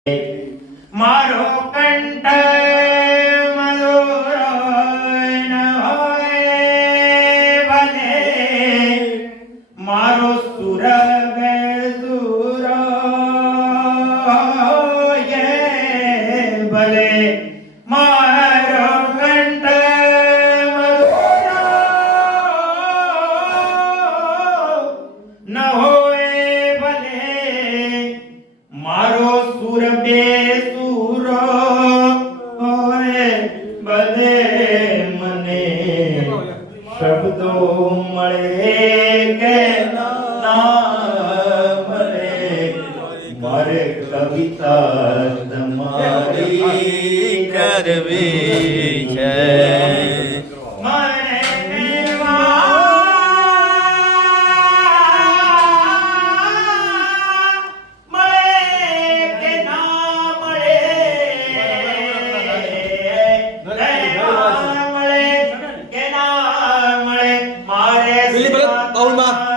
મારો કંઠ મધુર ન હોય ભલે, મારો સુર બેસુર હોય ભલે, મારો કંઠ મધુર ન હોય ભલે, મારો સુર બેસુર હોય ભલે, મને શબ્દો મળે કે ના મળે, મારે કવિતા તમારી કરવી છે. બાઉલમાં